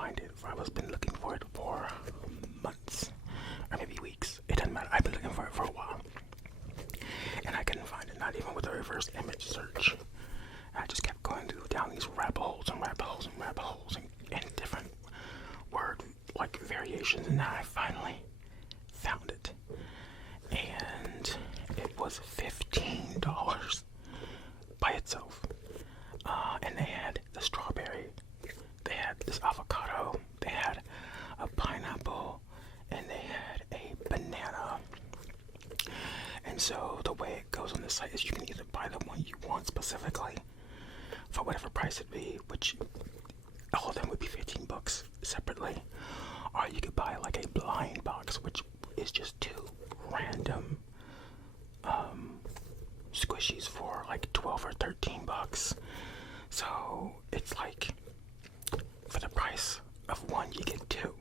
find it. I was been looking for it for months, or maybe weeks. It doesn't matter. I've been looking for it for a while, and I couldn't find it. Not even with a reverse image search. I just kept going down these rabbit holes and rabbit holes and rabbit holes and different word like variations, and now I finally found it, and it was $15 by itself. And they had the strawberry, they had this avocado, they had a pineapple, and they had a banana. And so the way it goes on the site is you can either buy the one you want specifically for whatever price it be, which all of them would be $15 separately, or you could buy like a blind box, which is just 2 random squishies for like $12 or $13. So it's like for the price of one you get 2,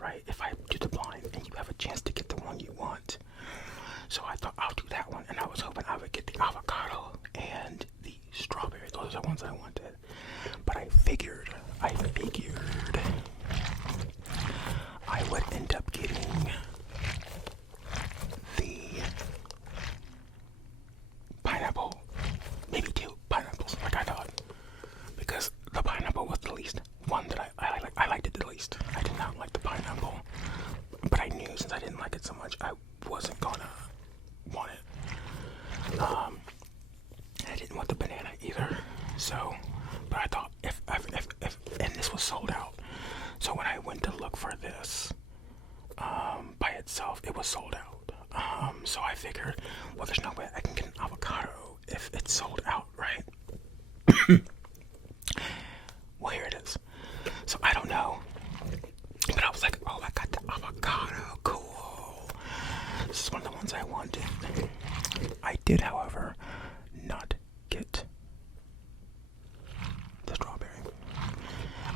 right? If I do the blind, and you have a chance to get the one you want. So I thought I'll do that one, and I was hoping I would get the avocado and the strawberry. Those are the ones I wanted. But I figured I would end up getting the pineapple, maybe 2 pineapples, like I thought, because the pineapple was the least one that I liked it the least. I did not like the pineapple, but I knew since I didn't like it so much, I wasn't gonna want it. I didn't want the banana either. So, but I thought if and this was sold out. So when I went to look for this by itself, it was sold out. So I figured, well, there's no way I can get an avocado if it's sold out, right? Well, here it is. So I don't know, but I was like, oh, I got the avocado, cool. This is one of the ones I wanted. I did, however, not get the strawberry.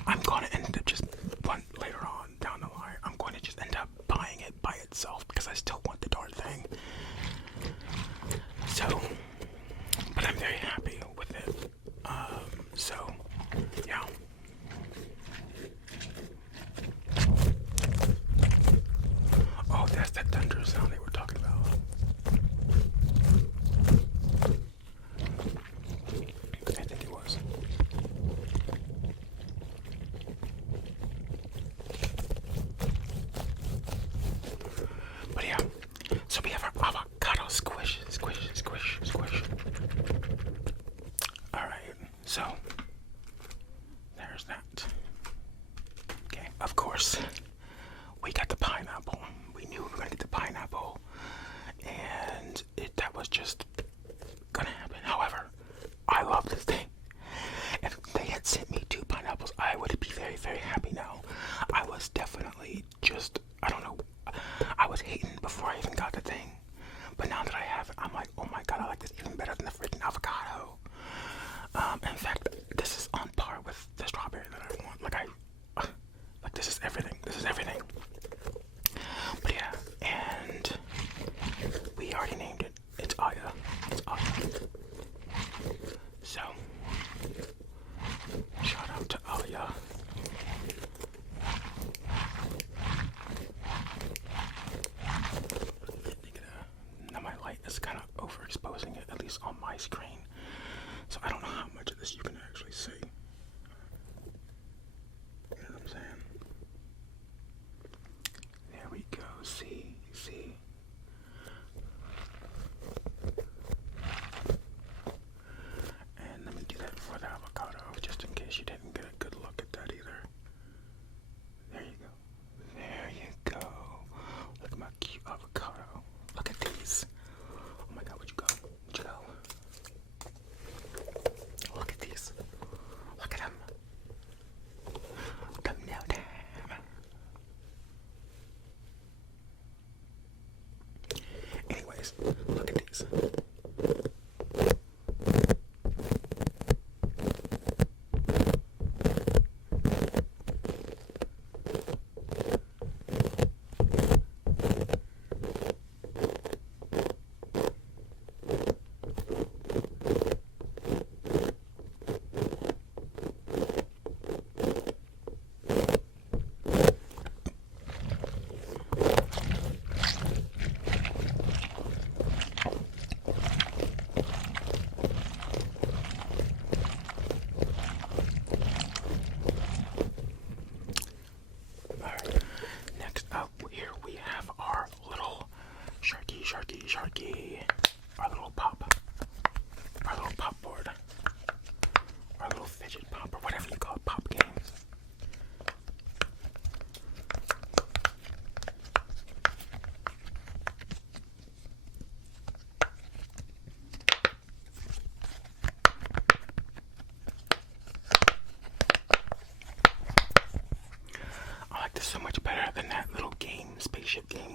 I'm gonna end up just later on down the line. I'm going to just end up buying it by itself because I still want the darn thing. So, but I'm very happy with it. So, yeah. Oh, that's that thunder sound they were talking about. I think it was. But yeah, so we have our avocado squish. Alright, so there's that. Okay, of course, we got the pineapple. We knew we were gonna get the pineapple, and that was just gonna happen. However, I love this thing. If they had sent me 2 pineapples, I would be very, very happy now. I was definitely just, I don't know, I was hating before I even got the thing. But now that I have it, I'm like, oh my god, I like this even better than the freaking avocado. In fact, this is on par with the strawberry that I want. Like this is everything. This is everything. But yeah, and we already named it. It's Aya. It's Aya. So, shout out to Aya. Now my light is kind of overexposing it, at least on my screen. So I don't know how much of this you can actually see. You know what I'm saying? There we go. See. And let me do that for the avocado, just in case you didn't get a good look at that either. There you go. Look at my cute avocado. Look at these. Oh my god, where'd you go? Look at these. Look at them. Come now, damn. Anyways, look at these.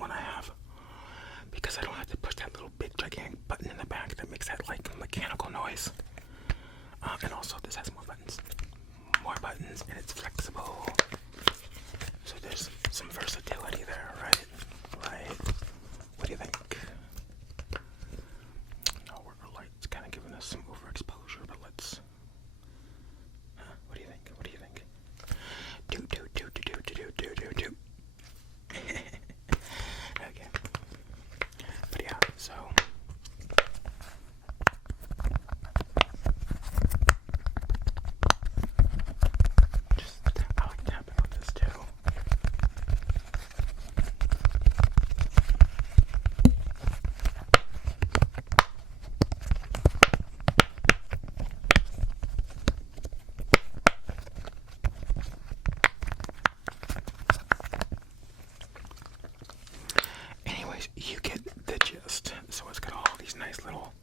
one I have, because I don't have to push that little big gigantic button in the back that makes that like mechanical noise. And also this has more buttons, and it's flexible. So there's some versatility there, right? Right? What do you think? Our light's kind of giving us some overexposure, but let's. What do you think? What do you think? Do. Okay. But yeah, so. I like tapping on this too. Anyways, you get the gist. So it's got all these nice little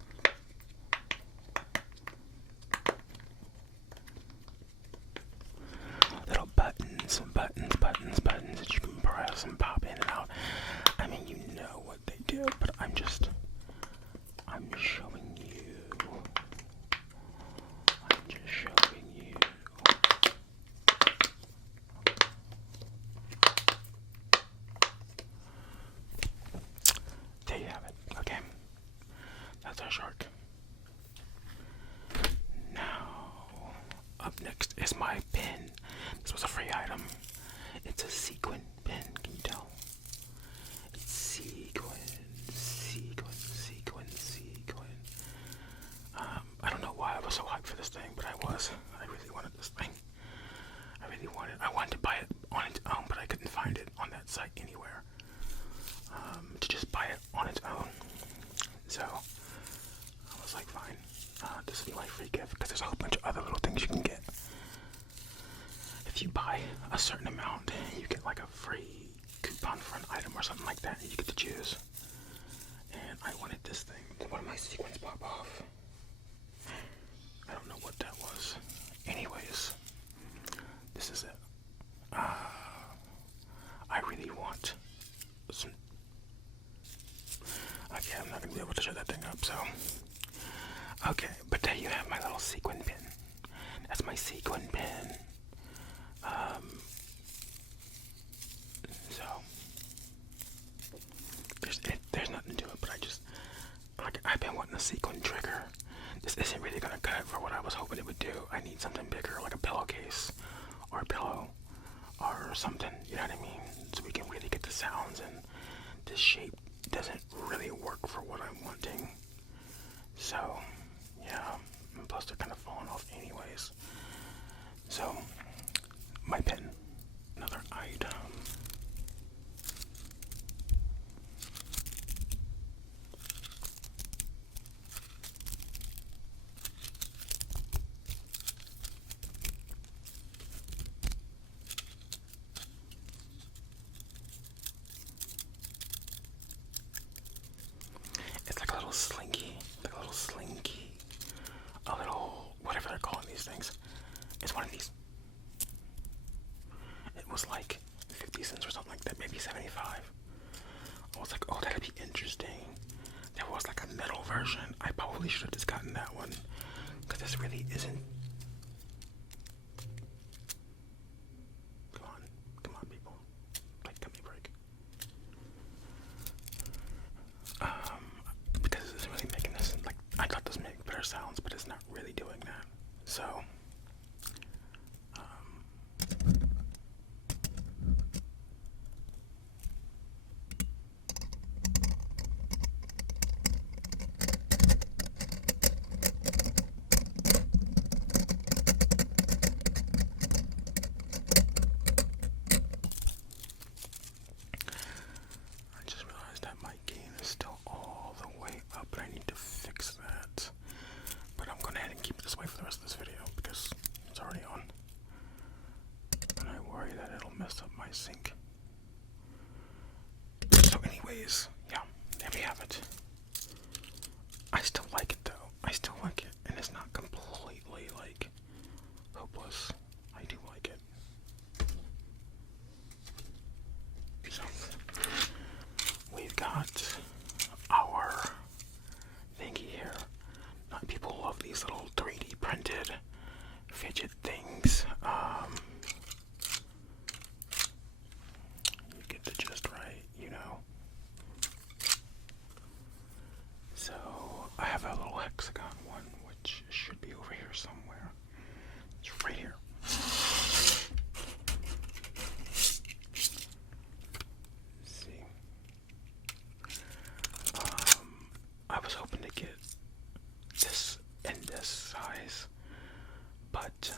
buttons that you can press and pop in and out. I mean, you know what they do, but I'm showing you. I'm just showing you. There you have it. Okay. That's our shark. Now, up next is my pin. This was a free item. It's a sequin pin. Can you tell? It's sequin. I don't know why I was so hyped for this thing, but I was. I really wanted this thing. I wanted to buy it on its own, but I couldn't find it on that site anywhere. To just buy it on its own. So I was like, fine. This will be my free gift, because there's a whole bunch of other little things you can get. If you buy a certain amount, you get like a free coupon for an item or something like that, and you get to choose. And I wanted this thing. Did one of my sequins pop off? I don't know what that was. Anyways, this is it. I really want some. Okay, I'm not gonna be able to show that thing up, so. Okay, but there you have my little sequin pin. That's my sequin pin. So there's nothing to it, but I've been wanting a sequin trigger. This isn't really gonna cut for what I was hoping it would do. I need something bigger, like a pillowcase or a pillow or something, you know what I mean? So we can really get the sounds, and this shape doesn't really work for what I'm wanting. So yeah, and plus they're kind of falling off anyways. So my pen, another item. It's like a little slinky, a little, whatever they're calling these things. It's one of these. It was like 50 cents or something like that, maybe 75. I was like, oh, that'd be interesting. There was like a metal version. I probably should have just gotten that one, because this really isn't. Come on, people. Like, give me a break. Because this isn't really making this, like, I thought this made better sounds, but it's not really doing that. So, I just realized that my gain is still all the way up, but I need to fix that. But I'm going to head and keep it this way for the rest of this video, because fidget things. You get the gist, right? You know. So I have a little hexagon one, which should be over here somewhere. It's right here. See. I was hoping to get this in this size, but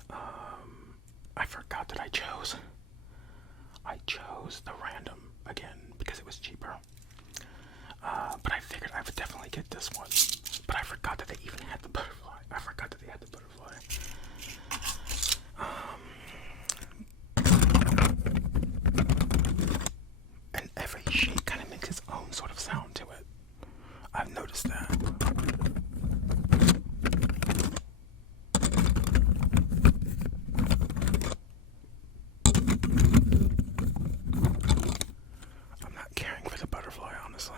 I forgot that I chose the random again because it was cheaper. But I figured I would definitely get this one. But I forgot that they even had the butterfly. And every shade kind of makes its own sort of sound to it. I've noticed that. I'm not caring for the butterfly, honestly.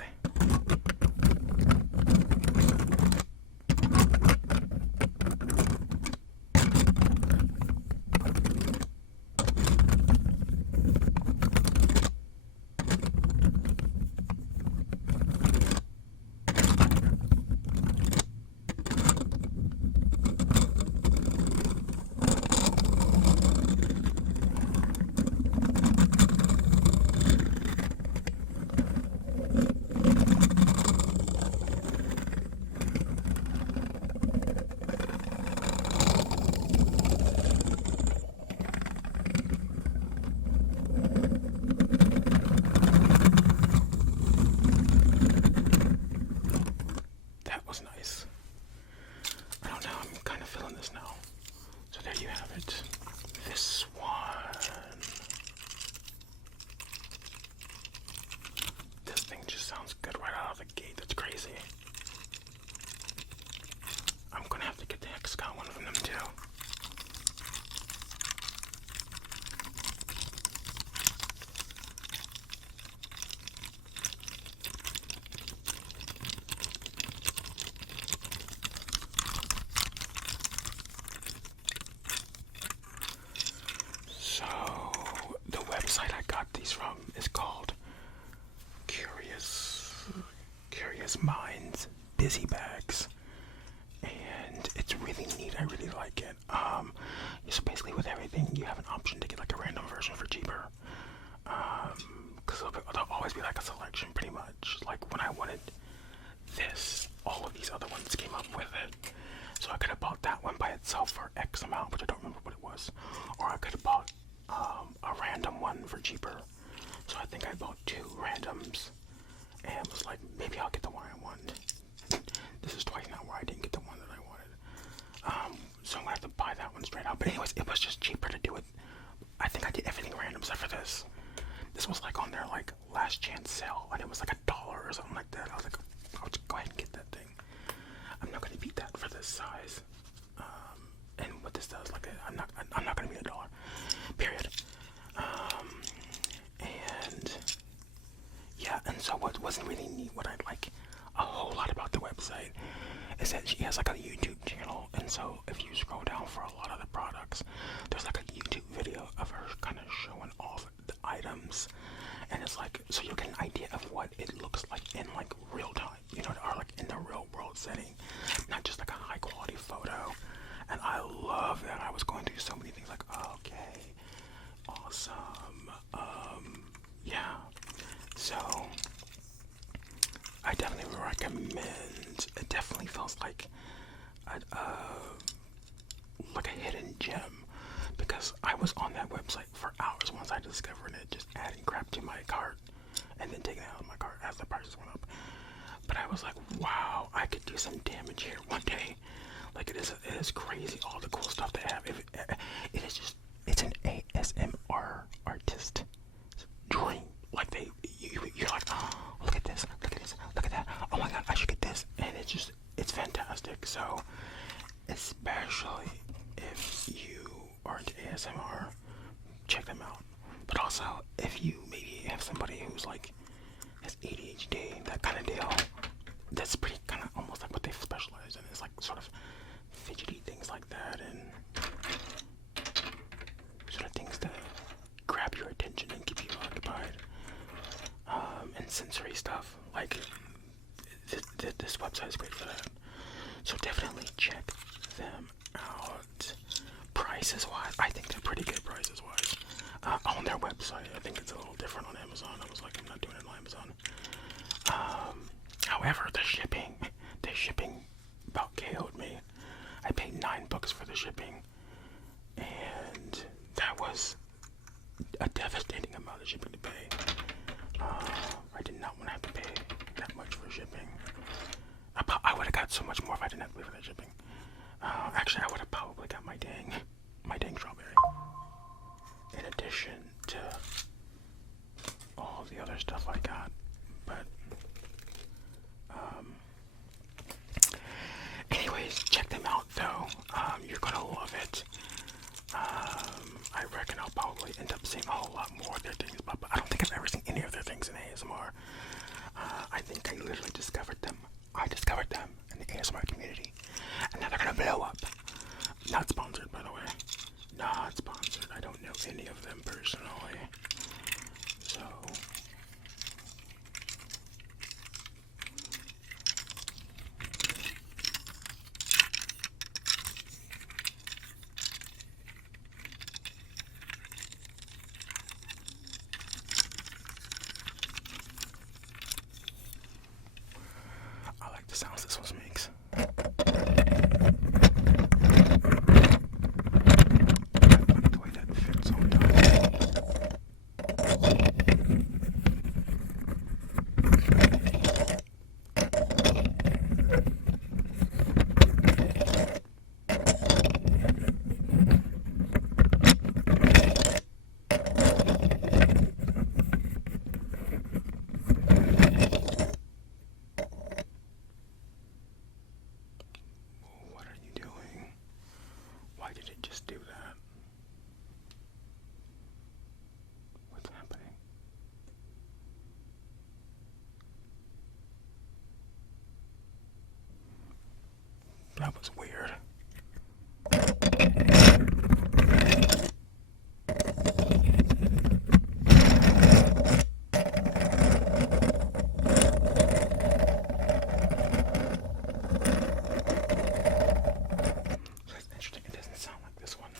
Website I got these from is called Curious Minds Busy Bags, and it's really neat. I really like it. So basically with everything you have an option to get like a random version for cheaper, because there'll always be like a selection pretty much. Like when I wanted this, all of these other ones came up with it, so I could have bought that one by itself for X amount, which I don't remember what it was, or I could have bought a random one for cheaper. So I think I bought 2 randoms and was like, maybe I'll get the one I want. This is twice now where I didn't get the one that I wanted. So I'm gonna have to buy that one straight out. But anyways, it was just cheaper to do it. I think I did everything random except for this. This was like on their like last chance sale, and it was like $1 or something like that. I was like, I'll just go ahead and get that thing. I'm not gonna beat that for this size. And what this does, like, I'm not gonna beat $1. Period. And yeah, and so what wasn't really neat, what I like a whole lot about the website is that she has like a YouTube channel, and so if you scroll down for a lot of the products, there's like a YouTube video of her kind of showing off the items, and it's like, so you get an idea of what it looks like in like real time, you know, or like in the real world setting, not just like a high quality photo. And I love that. I was going through so many things like, okay, awesome, yeah, so I definitely recommend. It definitely feels like a hidden gem, because I was on that website for hours once I discovered it, just adding crap to my cart and then taking it out of my cart as the prices went up. But I was like, wow, I could do some damage here one day. Like, it is crazy, all the cool stuff they have. It is just, it's an ASMR artist dream. Like, you're like, oh, look at this, look at this, look at that. Oh my god, I should get this. And it's fantastic. So, especially if you are into ASMR, check them out. But also, if you maybe have somebody who's like, has ADHD, that kind of deal, that's pretty kind of almost like what they specialize in. It's like sort of fidgety things like that, and website. I think it's a little different on Amazon. I was like, I'm not doing it on Amazon. However, the shipping about KO'd me. I paid $9 for the shipping, and that was a devastating amount of shipping to pay. I did not want to have to pay that much for shipping. I would have got so much more if I didn't have to pay for that shipping. Actually, I would have probably got my dang strawberry. In addition to all the other stuff I got, but anyways, check them out though. You're gonna love it. I reckon I'll probably end up seeing a whole lot more of their things, but I don't think I've ever seen any of their things in ASMR. I think I literally discovered them. I discovered them in the ASMR community, and now they're gonna blow up. Not sponsored, by the way. Not sponsored. I don't know any of them personally, so. I like the sounds this one makes. The way that fits on top. What are you doing? Why did it just do that? What's happening? That was weird. That's interesting. It doesn't sound like this one.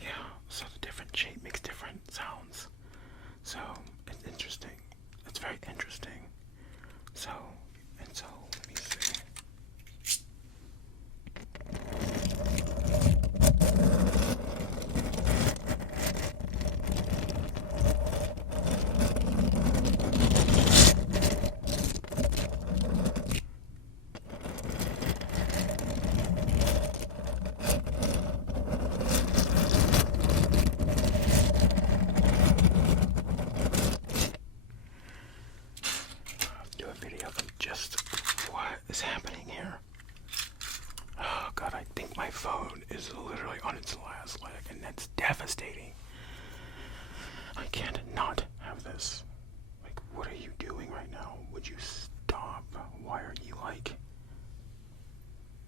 Yeah, so the different shape makes different sounds. So it's interesting. It's very interesting. So let me see. Do a video of just what is happening here. Oh god, I think my phone is literally on its last leg, and that's devastating. I can't not have this. Like, what are you doing right now? Would you stop? Why are you like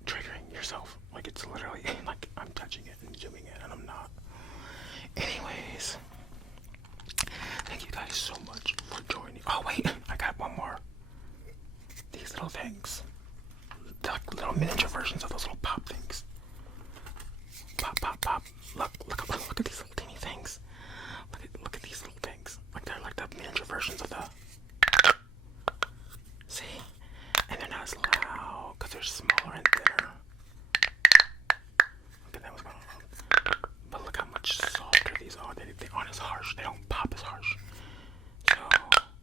triggering yourself? Like, it's literally like I'm touching it and zooming it, and I'm not. Anyways, thank you guys so much for joining. Oh wait, I got one more. These little things. They're like little miniature versions of those little pop things. Pop, pop, pop. Look at these little teeny things. Look at these little things. Like they're like the miniature versions of the. See? And they're not as loud because they're smaller and thinner. Okay, that was going on. But look how much softer these are. They aren't as harsh. They don't pop as harsh. So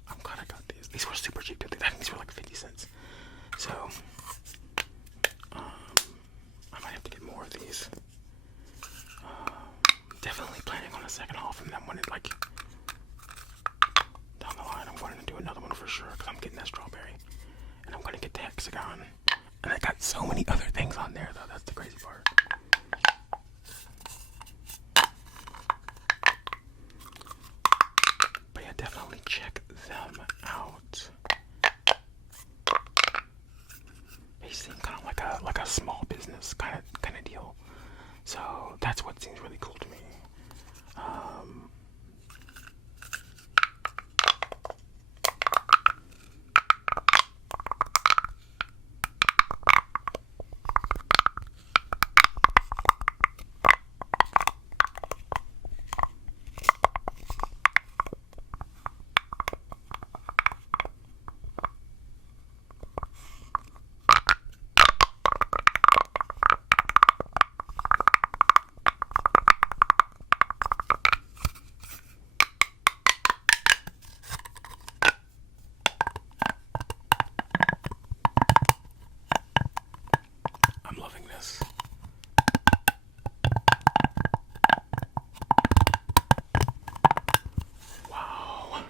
I'm glad I got these. These were super cheap too. I think these were like 50 cents. So I might have to get more of these. Definitely planning on a second haul from them when it like down the line. I'm going to do another one for sure because I'm getting that strawberry, and I'm going to get the hexagon. And I got so many other things on there though. That's the crazy part. But yeah, definitely check them out. They seem kind of like a small business kind of deal. So that's what seems really cool to me. I'm loving this. Wow.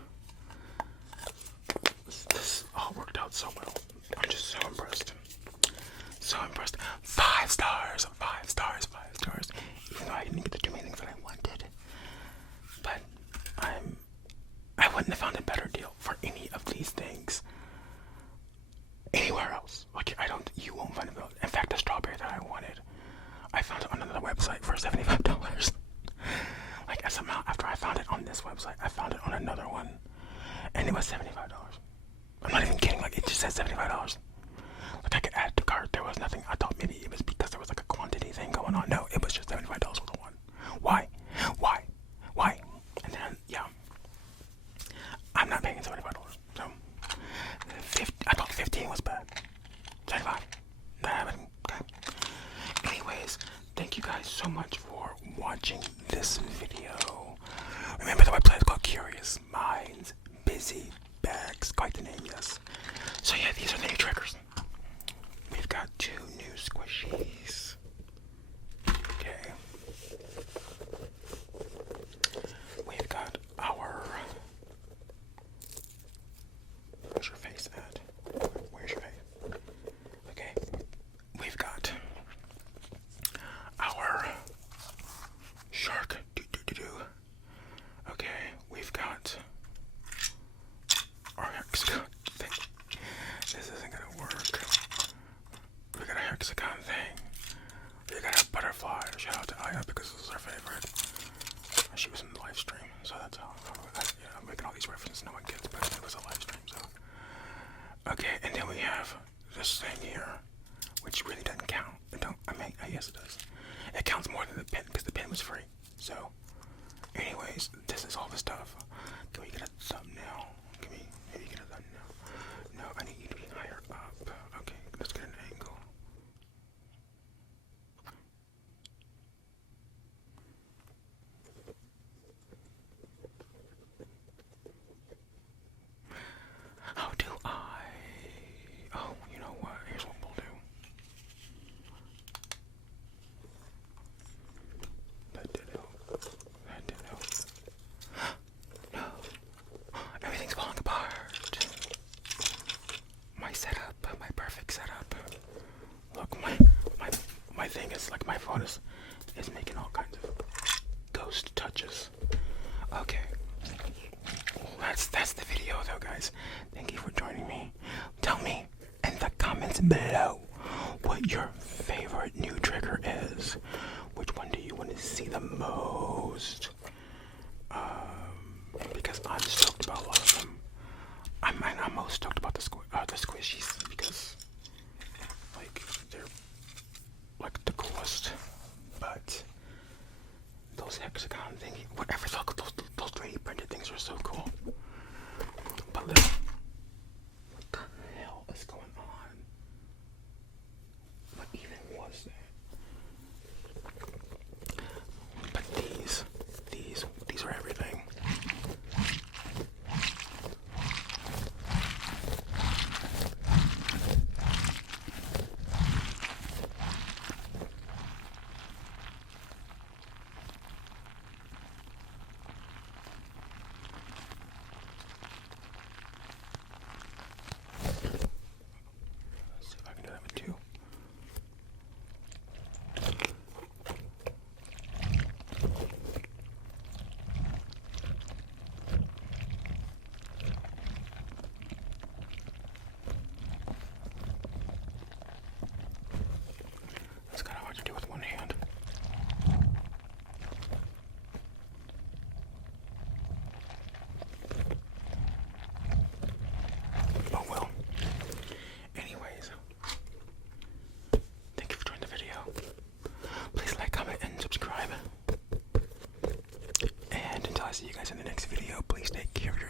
This all worked out so well. I'm just so impressed. So impressed. 5 stars. 5 stars. 5 stars. Even though I didn't get the 2 main things that I wanted. But I wouldn't have found a better deal for any of these things anywhere else. Like you won't find it. In fact, the strawberry that I wanted, I found it on another website for $75. Like somehow after I found it on this website, I found it on another one, and it was $75. I'm not even kidding. Like it just said $75. Like I could add it to cart. There was nothing. I thought maybe it was because there was like a quantity thing going on. No, it was just $75 for the one. Why? And then yeah, I'm not paying $75. So I thought 15 was bad. 75. Nah, but okay. Anyways, thank you guys so much for watching this video. Remember the website is called Curious Minds Busy Bags. Quite the name, yes. So yeah, these are the new triggers. We've got 2 new squishies. Okay. We've got our... Where's your face at? Where's your face? Okay. We've got our shark. Okay. We've got our hexagon thing. This isn't gonna work. We got a hexagon thing. We got a butterfly. Shout out to Aya because this is our favorite. She was in the live stream, so that's how. Yeah, I'm making all these references no one gets, but it was a live stream, so. Okay, and then we have this thing here, which really doesn't count. Yes it does. It counts more than the pen, because the pen was free. So, anyways, this is all the stuff. Can we get a thumbnail? Maybe get a thumbnail. No, I need you to be higher up. Okay, let's get an angle. How do I? Oh, you know what? Here's what we'll do. That did help. That did help. No. Everything's falling apart. My setup. My perfect setup. Look, my thing is like my phone is making all kinds of ghost touches. Okay. That's the video though, guys. Thank you for joining me. Tell me in the comments below what your favorite new trigger is. Which one do you want to see the most? Because I'm stoked about a lot of them. I'm most stoked about the squishies because like they're like the coolest. But those hexagon thingy, whatever, those 3D printed things are so cool. But look, what the hell is going on? What even was that? But these are everything.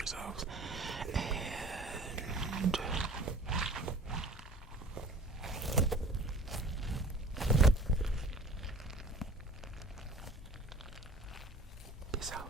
yourselves. And peace out.